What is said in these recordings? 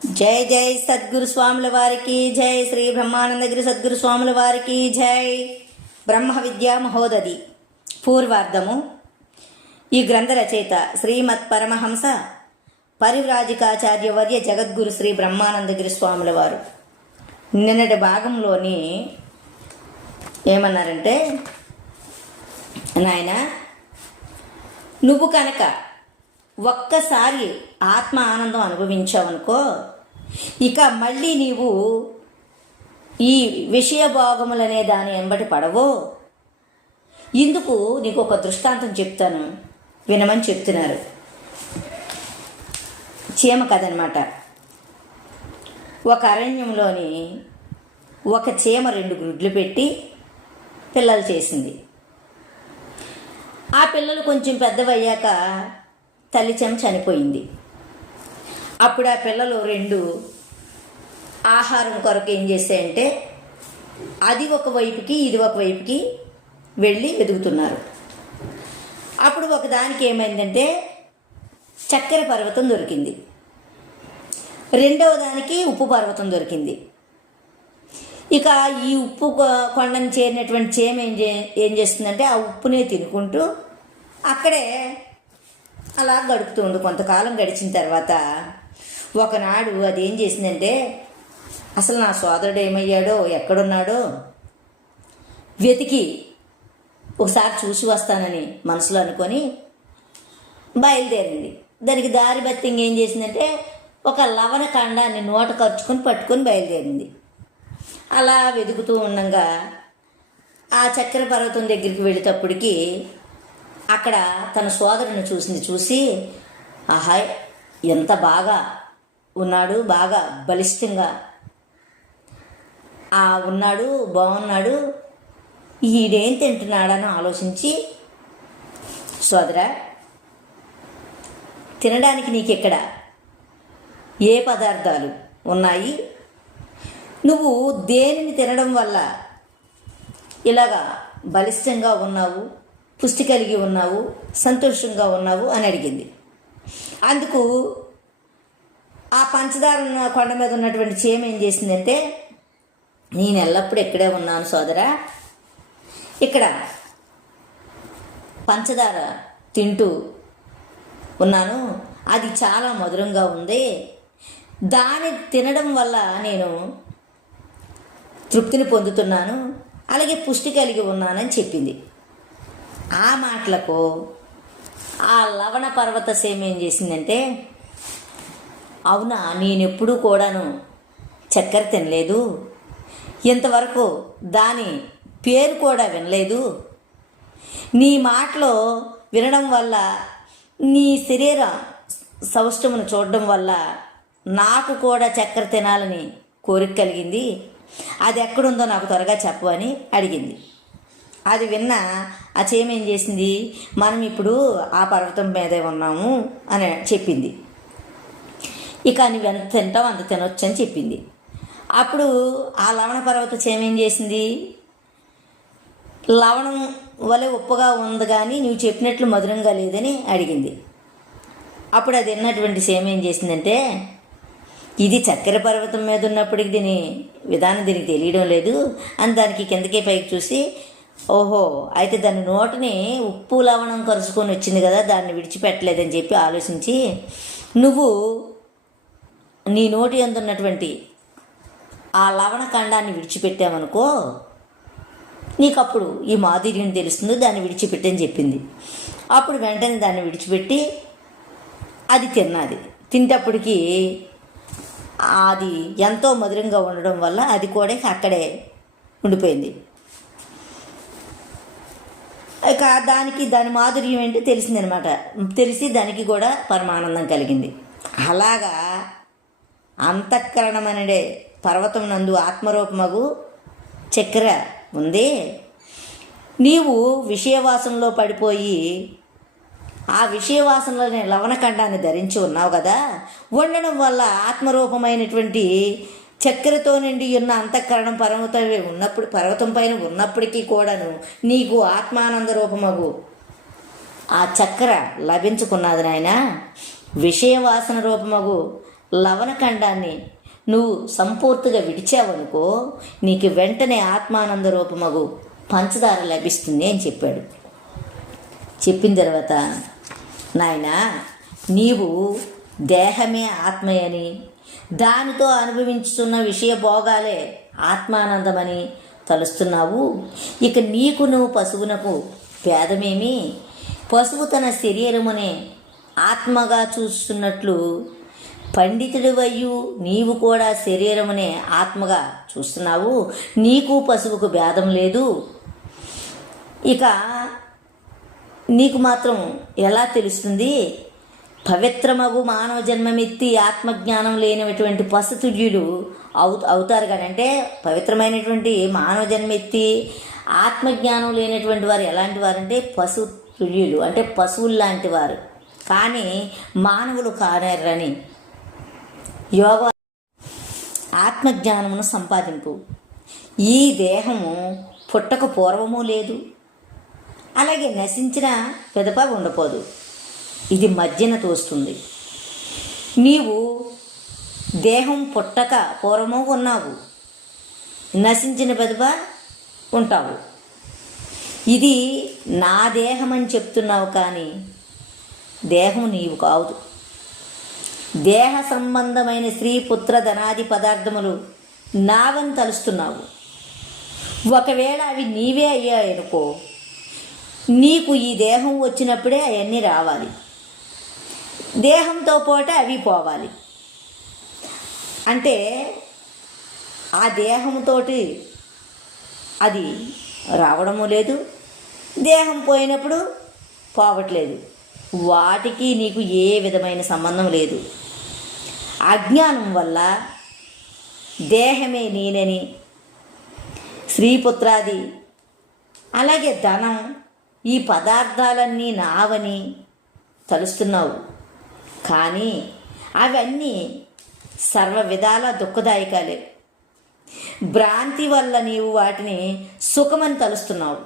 జై జై సద్గురు స్వాముల వారికి జై. శ్రీ బ్రహ్మానందగిరి సద్గురు స్వాముల వారికి జై. బ్రహ్మ విద్యా మహోదధి పూర్వార్ధము. ఈ గ్రంథ రచయిత శ్రీమత్ పరమహంస పరివ్రాజికాచార్యవర్య జగద్గురు శ్రీ బ్రహ్మానందగిరి స్వాముల వారు నిన్నటి భాగంలోని ఏమన్నారంటే, నాయన నువ్వు కనుక ఒక్కసారి ఆత్మ ఆనందం అనుభవించావనుకో, ఇక మళ్ళీ నీవు ఈ విషయ భోగములనే దాని ఎంబటి పడవో. ఇందుకు నీకు ఒక దృష్టాంతం చెప్తాను, వినమని చెప్తున్నారు. చీమ కథ అనమాట. ఒక అరణ్యంలోని ఒక చీమ 2 గుడ్లు పెట్టి పిల్లలు చేసింది. ఆ పిల్లలు కొంచెం పెద్దవయ్యాక తల్లి చీమ చనిపోయింది. అప్పుడు ఆ పిల్లలు 2 ఆహారం కొరకు ఏం చేశాయంటే, అది ఒకవైపుకి ఇది ఒకవైపుకి వెళ్ళి వెతుకుతున్నారు. అప్పుడు ఒకదానికి ఏమైందంటే చక్కెర పర్వతం దొరికింది, రెండవ దానికి ఉప్పు పర్వతం దొరికింది. ఇక ఈ ఉప్పు కొండను చేరినటువంటి చీమ ఏం చేస్తుందంటే ఆ ఉప్పునే తినుకుంటూ అక్కడే అలా గడుపుతుంది. కొంతకాలం గడిచిన తర్వాత ఒకనాడు అది ఏం చేసిందంటే, అసలు నా సోదరుడు ఏమయ్యాడో ఎక్కడున్నాడో వెతికి ఒకసారి చూసి వస్తానని మనసులో అనుకొని బయలుదేరింది. దానికి దారి బట్టి ఇంకేం చేసిందంటే ఒక లవణ కాండాన్ని నోట ఖర్చుకొని పట్టుకొని బయలుదేరింది. అలా వెతుకుతూ ఉండగా ఆ చక్కెర పర్వతం దగ్గరికి వెళ్ళేటప్పటికి అక్కడ తన సోదరుని చూసి, ఆహా ఎంత బాగా ఉన్నాడు, బాగా బలిష్టంగా ఉన్నాడు, బాగున్నాడు, ఈడేం తింటున్నాడని ఆలోచించి, సోదరా తినడానికి నీకెక్కడ ఏ పదార్థాలు ఉన్నాయి, నువ్వు దేనిని తినడం వల్ల ఇలాగా బలిష్టంగా ఉన్నావు, పుష్టి కలిగి ఉన్నావు, సంతోషంగా ఉన్నావు అని అడిగింది. అందుకు ఆ పంచదార కొండ మీద ఉన్నటువంటి చీమ ఏం చేసిందంటే, నేను ఎల్లప్పుడూ ఇక్కడే ఉన్నాను సోదరా, ఇక్కడ పంచదార తింటూ ఉన్నాను, అది చాలా మధురంగా ఉంది, దాన్ని తినడం వల్ల నేను తృప్తిని పొందుతున్నాను, అలాగే పుష్టి కలిగి ఉన్నానని చెప్పింది. ఆ మాటలకు ఆ లవణ పర్వత సేమ ఏం చేసిందంటే, అవునా నేనెప్పుడూ కూడాను చక్కెర తినలేదు, ఇంతవరకు దాని పేరు కూడా వినలేదు, నీ మాటలో వినడం వల్ల నీ శరీర సౌష్ఠమును చూడడం వల్ల నాకు కూడా చక్కెర తినాలని కోరిక కలిగింది, అది ఎక్కడుందో నాకు త్వరగా చెప్పు అని అడిగింది. అది విన్న ఆ చీమ ఏం చేసింది, మనం ఇప్పుడు ఆ పర్వతం మీదే ఉన్నాము అని చెప్పింది. ఇక నువ్వు ఎంత తింటావు అంత తినొచ్చు అని చెప్పింది. అప్పుడు ఆ లవణ పర్వత చీమ ఏం చేసింది, లవణం వలె ఉప్పుగా ఉంది కానీ నువ్వు చెప్పినట్లు మధురంగా లేదని అడిగింది. అప్పుడు అది విన్నటువంటి చీమ ఏం చేసిందంటే, ఇది చక్కెర పర్వతం మీద ఉన్నప్పటికి దీని విధానం దీనికి తెలియడం లేదు అని దానికి కిందకే పైకి చూసి, ఓహో అయితే దాని నోటిని ఉప్పు లవణం కరుచుకొని వచ్చింది కదా, దాన్ని విడిచిపెట్టలేదని చెప్పి ఆలోచించి, నువ్వు నీ నోటి అందున్నటువంటి ఆ లవణ ఖండాన్ని విడిచిపెట్టామనుకో, నీకు అప్పుడు ఈ మాధుర్యం తెలుస్తుంది, దాన్ని విడిచిపెట్టని చెప్పింది. అప్పుడు వెంటనే దాన్ని విడిచిపెట్టి అది తిన్నది. తింటప్పటికీ అది ఎంతో మధురంగా ఉండడం వల్ల అది కూడా అక్కడే ఉండిపోయింది. ఇక దాని మాధుర్యం ఏంటి తెలిసిందనమాట. తెలిసి దానికి కూడా పరమానందం కలిగింది. అలాగా అంతఃకరణం అనే పర్వతం నందు ఆత్మరూపమగు చక్కెర ఉంది. నీవు విషయవాసంలో పడిపోయి ఆ విషయవాసంలోనే లవణఖండాన్ని ధరించి ఉన్నావు కదా, ఉండడం వల్ల ఆత్మరూపమైనటువంటి చక్కెరతో నిండి ఉన్న అంతఃకరణం పర్వతం పైన ఉన్నప్పటికీ కూడాను నీకు ఆత్మానంద రూపమగు ఆ చక్కెర లభించుకున్నది నాయన. విషయవాసన రూపమగు లవణఖండాన్ని నువ్వు సంపూర్తిగా విడిచావనుకో, నీకు వెంటనే ఆత్మానంద రూపమగు పంచదార లభిస్తుంది అని చెప్పాడు. చెప్పిన తర్వాత, నాయనా, నీవు దేహమే ఆత్మయని, దానితో అనుభవించుతున్న విషయ భోగాలే ఆత్మానందమని తలుస్తున్నావు. ఇక నీకును పశువునకు భేదమేమి? పశువు తన శరీరమునే ఆత్మగా చూస్తున్నట్లు పండితుడివయ్యు నీవు కూడా శరీరమునే ఆత్మగా చూస్తున్నావు. నీకు పశువుకు భేదం లేదు. ఇక నీకు మాత్రం ఎలా తెలుస్తుంది? పవిత్రమగు మానవ జన్మమెత్తి ఆత్మజ్ఞానం లేనటువంటి పశుతుల్యులు అవుతారు. కానీ అంటే పవిత్రమైనటువంటి మానవ జన్మెత్తి ఆత్మజ్ఞానం లేనటువంటి వారు ఎలాంటి వారంటే పశుతుల్యులు, అంటే పశువులు లాంటి వారు. కానీ మానవులు కానరని యోగ ఆత్మజ్ఞానమును సంపాదింపు. ఈ దేహము పుట్టక పూర్వము లేదు, అలాగే నశించిన పెదప ఉండపోదు. ఇది మధ్యన తోస్తుంది. నీవు దేహం పుట్టక పూర్వము ఉన్నావు, నశించిన పెదప ఉంటావు. ఇది నా దేహం అని చెప్తున్నావు, కానీ దేహం నీవు కాదు. దేహ సంబంధమైన స్త్రీ పుత్ర ధనాది పదార్థములు నావని తలుస్తున్నావు. ఒకవేళ అవి నీవే అయ్యాయనుకో, నీకు ఈ దేహం వచ్చినప్పుడే అవన్నీ రావాలి, దేహంతో పాటు అవి పోవాలి. అంటే ఆ దేహంతో అది రావడము లేదు, దేహం పోయినప్పుడు పోవట్లేదు. వాటికి నీకు ఏ విధమైన సంబంధం లేదు. అజ్ఞానం వల్ల దేహమే నేనని, స్త్రీపుత్రాది అలాగే ధనం, ఈ పదార్థాలన్నీ నావని తలుస్తున్నావు. కానీ అవన్నీ సర్వ విధాల దుఃఖదాయకాలే. భ్రాంతి వల్ల నీవు వాటిని సుఖమని తలుస్తున్నావు.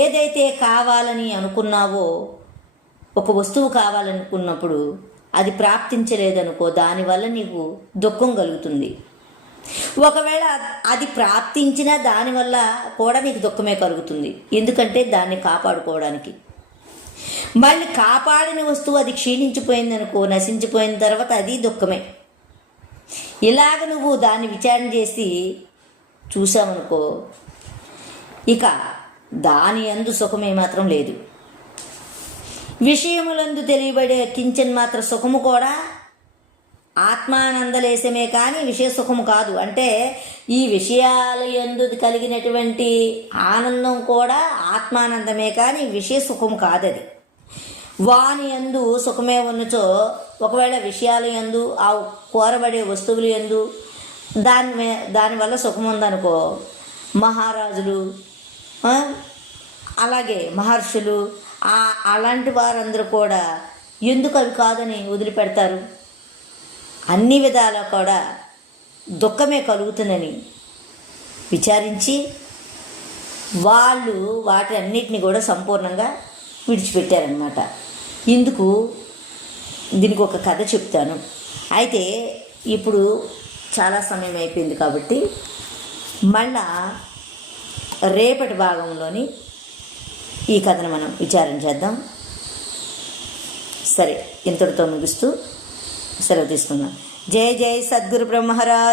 ఏదైతే కావాలని అనుకున్నావో, ఒక వస్తువు కావాలనుకున్నప్పుడు అది ప్రాప్తించలేదనుకో, దానివల్ల నీకు దుఃఖం కలుగుతుంది. ఒకవేళ అది ప్రాప్తించినా దానివల్ల కూడా నీకు దుఃఖమే కలుగుతుంది. ఎందుకంటే దాన్ని కాపాడుకోవడానికి. మళ్ళీ కాపాడిన వస్తువు అది క్షీణించిపోయిందనుకో, నశించిపోయిన తర్వాత అది దుఃఖమే. ఇలాగ నువ్వు దాన్ని విచారణ చేసి చూసావనుకో, ఇక దాని యందు సుఖమే మాత్రం లేదు. విషయములందు తెలియబడే కించన్ మాత్ర సుఖము కూడా ఆత్మానందలేశమే కానీ విషయ సుఖము కాదు. అంటే ఈ విషయాల యందు కలిగినటువంటి ఆనందం కూడా ఆత్మానందమే కానీ విషయ సుఖము కాదది. వాని యందు సుఖమే ఉన్నచో, ఒకవేళ విషయాల యందు, ఆ కోరబడే వస్తువుల యందు దానివల్ల సుఖం ఉందనుకో, మహారాజులు అలాగే మహర్షులు అలాంటి వారందరూ కూడా ఎందుకు అవి కాదని వదిలిపెడతారు? అన్ని విధాలా కూడా దుఃఖమే కలుగుతుందని విచారించి వాళ్ళు వాటి అన్నిటిని కూడా సంపూర్ణంగా విడిచిపెట్టారనమాట. ఇందుకు దీనికి ఒక కథ చెప్తాను. అయితే ఇప్పుడు చాలా సమయం అయిపోయింది కాబట్టి మళ్ళా రేపటి భాగంలోని ఈ కథను మనం విచారణ చేద్దాం. సరే, ఇంతటితో ముగిస్తూ సెలవు తీసుకుందాం. జై జై సద్గురు బ్రహ్మరాజ్.